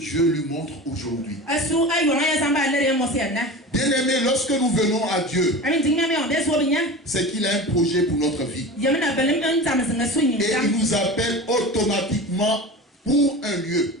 Dieu lui montre aujourd'hui. Bien-aimé, lorsque nous venons à Dieu, c'est qu'il a un projet pour notre vie. Et il nous appelle automatiquement pour un lieu.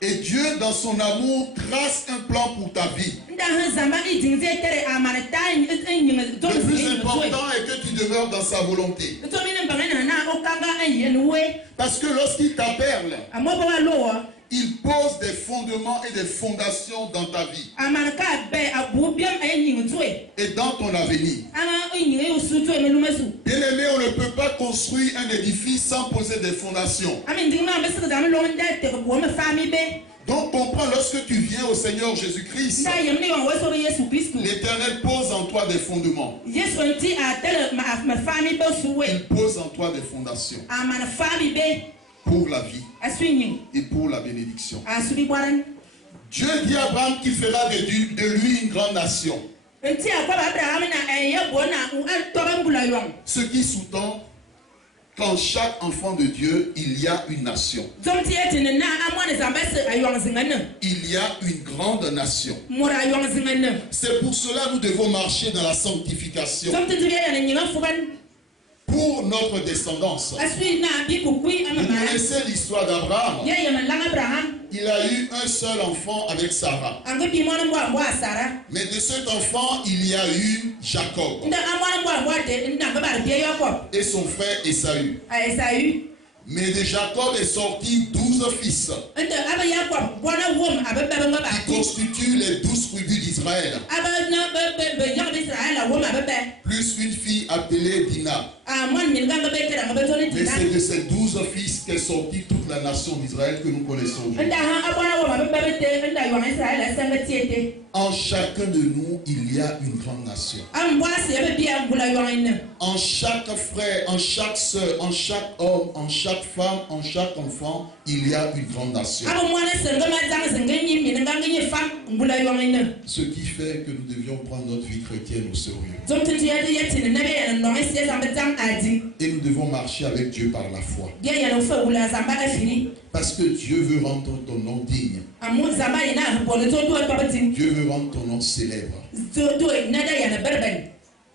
Et Dieu, dans son amour, trace un plan pour ta vie. Le plus important est que tu demeures dans sa volonté. Parce que lorsqu'il t'appelle, il pose des fondements et des fondations dans ta vie et dans ton avenir. Bien-aimé, on ne peut pas construire un édifice sans poser des fondations. Donc comprends, lorsque tu viens au Seigneur Jésus-Christ, l'Éternel pose en toi des fondements. Il pose en toi des fondations pour la vie et pour la bénédiction. Dieu dit à Abraham qu'il fera de lui une grande nation. Ce qui sous-tend qu'en chaque enfant de Dieu, il y a une nation. Il y a une grande nation. C'est pour cela que nous devons marcher dans la sanctification. Pour notre descendance. Vous connaissez l'histoire d'Abraham. Il a eu un seul enfant avec Sarah. Mais de cet enfant, il y a eu Jacob. Et son frère Ésaü. Mais de Jacob est sorti 12 fils qui constituent les 12 tribus d'Israël. Plus une fille appelée Dina. Mais c'est de ces 12 fils qu'est sortie toute la nation d'Israël que nous connaissons aujourd'hui. En chacun de nous, il y a une grande nation. En chaque frère, en chaque soeur, en chaque homme, en chaque femme, en chaque enfant, il y a une grande nation. Ce qui fait que nous devions prendre notre vie chrétienne au sérieux. Et nous devons marcher avec Dieu par la foi. Parce que Dieu veut rendre ton nom digne. Dieu veut rendre ton nom célèbre.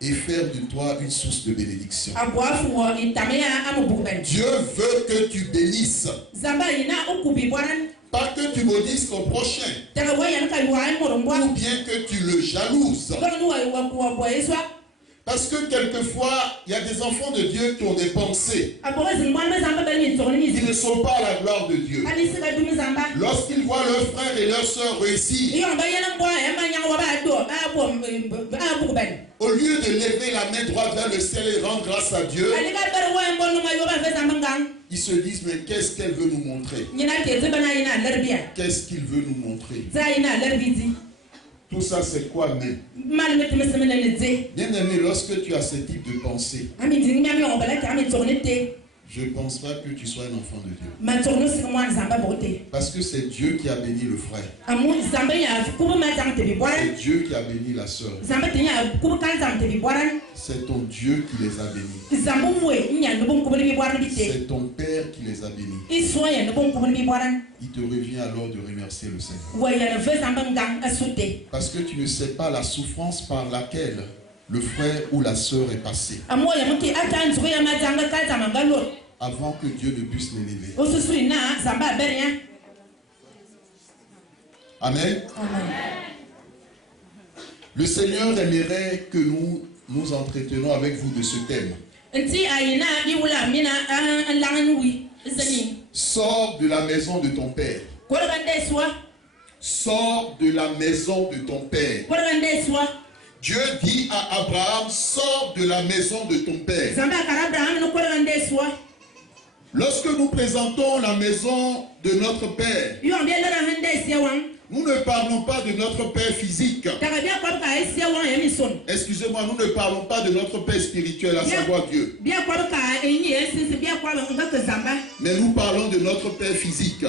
Et faire de toi une source de bénédiction. Dieu veut que tu bénisses. Pas que tu maudisses ton prochain. Ou bien que tu le jalouses. Parce que quelquefois, il y a des enfants de Dieu qui ont des pensées qui ne sont pas à la gloire de Dieu. Lorsqu'ils voient leurs frères et leurs sœurs réussir, au lieu de lever la main droite vers le ciel et rendre grâce à Dieu, ils se disent, mais qu'est-ce qu'elle veut nous montrer? Qu'est-ce qu'il veut nous montrer? Tout ça, c'est quoi, mais? Bien-aimé, lorsque tu as ce type de pensée, je ne pense pas que tu sois un enfant de Dieu. Parce que c'est Dieu qui a béni le frère. C'est Dieu qui a béni la sœur. C'est ton Dieu qui les a bénis. C'est ton Père qui les a bénis. Il te revient alors de remercier le Seigneur. Parce que tu ne sais pas la souffrance par laquelle le frère ou la sœur est passé avant que Dieu ne puisse l'élever. Amen. Le Seigneur aimerait que nous entretenons avec vous de ce thème. Sors de la maison de ton père. Sors de la maison de ton père. Dieu dit à Abraham, sors de la maison de ton père. Lorsque nous présentons la maison de notre père, nous ne parlons pas de notre père physique. Excusez-moi, nous ne parlons pas de notre père spirituel, à savoir Dieu. Mais nous parlons de notre père physique.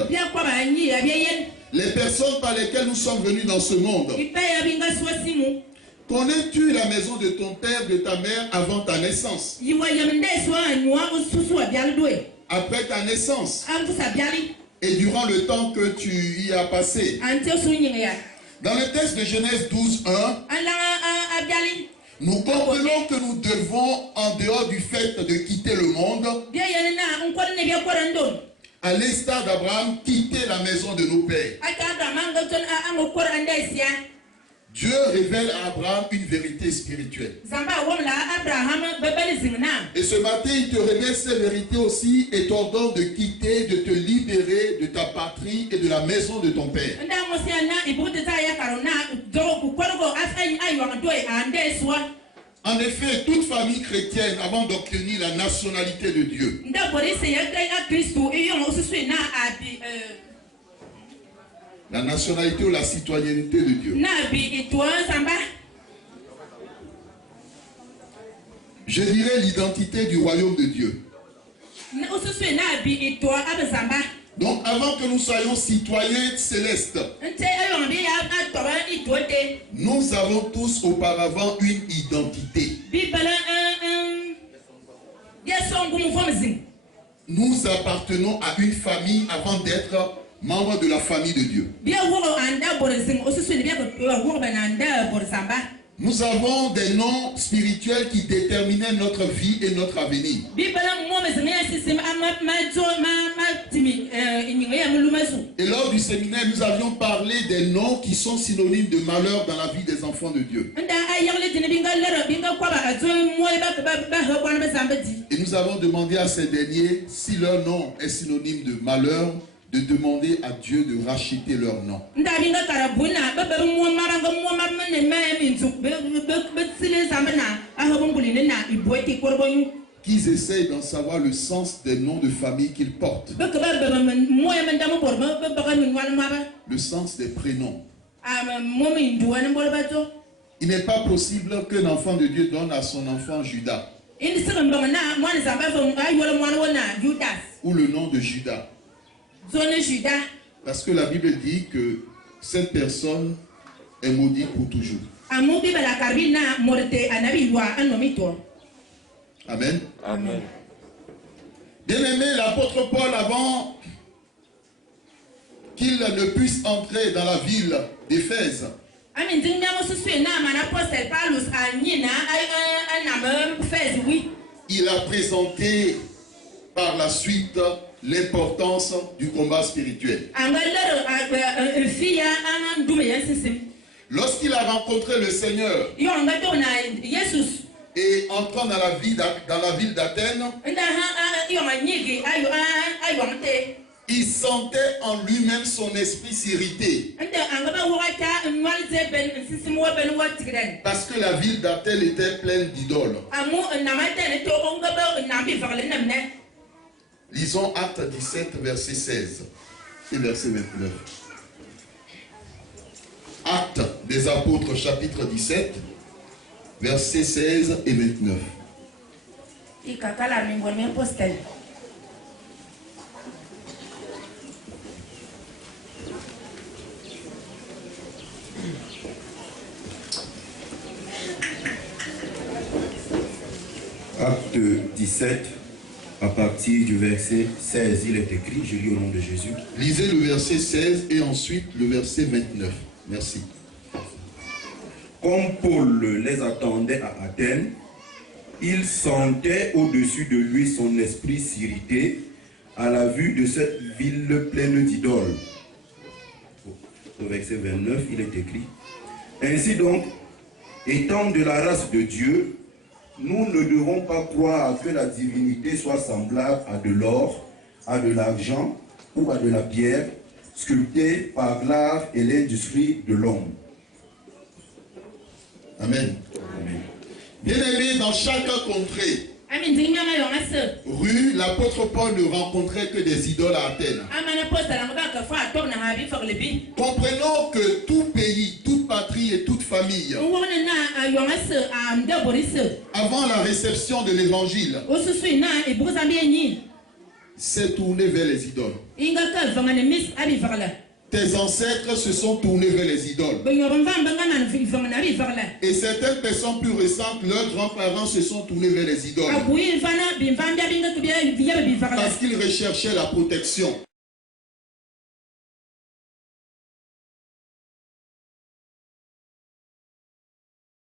Les personnes par lesquelles nous sommes venus dans ce monde. Connais-tu la maison de ton père, de ta mère avant ta naissance? après ta naissance et durant le temps que tu y as passé. Dans le texte de Genèse 12:1, nous comprenons que nous devons, en dehors du fait de quitter le monde, à l'instar d'Abraham, quitter la maison de nos pères. Dieu révèle à Abraham une vérité spirituelle. Et ce matin, il te révèle ces vérités aussi et t'ordonne de quitter, de te libérer de ta patrie et de la maison de ton père. En effet, toute famille chrétienne, avant d'obtenir la nationalité de Dieu, la nationalité ou la citoyenneté de Dieu, je dirais l'identité du royaume de Dieu. Donc avant que nous soyons citoyens célestes, nous avons tous auparavant une identité. Nous appartenons à une famille avant d'être membres de la famille de Dieu. Nous avons des noms spirituels qui déterminaient notre vie et notre avenir. Et lors du séminaire, nous avions parlé des noms qui sont synonymes de malheur dans la vie des enfants de Dieu. Et nous avons demandé à ces derniers, si leur nom est synonyme de malheur, de demander à Dieu de racheter leur nom. Qu'ils essayent d'en savoir le sens des noms de famille qu'ils portent. Le sens des prénoms. Il n'est pas possible qu'un enfant de Dieu donne à son enfant Judas ou le nom de Judas. Parce que la Bible dit que cette personne est maudite pour toujours. Amen. Amen. Bien-aimé, l'apôtre Paul, avant qu'il ne puisse entrer dans la ville d'Éphèse, il a présenté par la suite l'importance du combat spirituel. Lorsqu'il a rencontré le Seigneur et entrant dans la ville d'Athènes, il sentait en lui-même son esprit s'irriter. Parce que la ville d'Athènes était pleine d'idoles. Lisons Acte 17, verset 16 et verset 29. Acte des Apôtres, chapitre 17, verset 16 et 29. Acte 17, à partir du verset 16, il est écrit, je lis au nom de Jésus. Lisez le verset 16 et ensuite le verset 29. Merci. Comme Paul les attendait à Athènes, il sentait au-dessus de lui son esprit s'irriter à la vue de cette ville pleine d'idoles. Au verset 29, il est écrit, ainsi donc, étant de la race de Dieu, nous ne devons pas croire que la divinité soit semblable à de l'or, à de l'argent ou à de la pierre, sculptée par l'art et l'industrie de l'homme. Amen. Amen. Bien-aimés, dans chaque contrée, rue, l'apôtre Paul ne rencontrait que des idoles à Athènes. Comprenons que tout pays, toute patrie et toute famille, avant la réception de l'évangile, s'est tourné vers les idoles. tes ancêtres se sont tournés vers les idoles. Et certaines personnes plus récentes, leurs grands-parents se sont tournés vers les idoles. Parce qu'ils recherchaient la protection.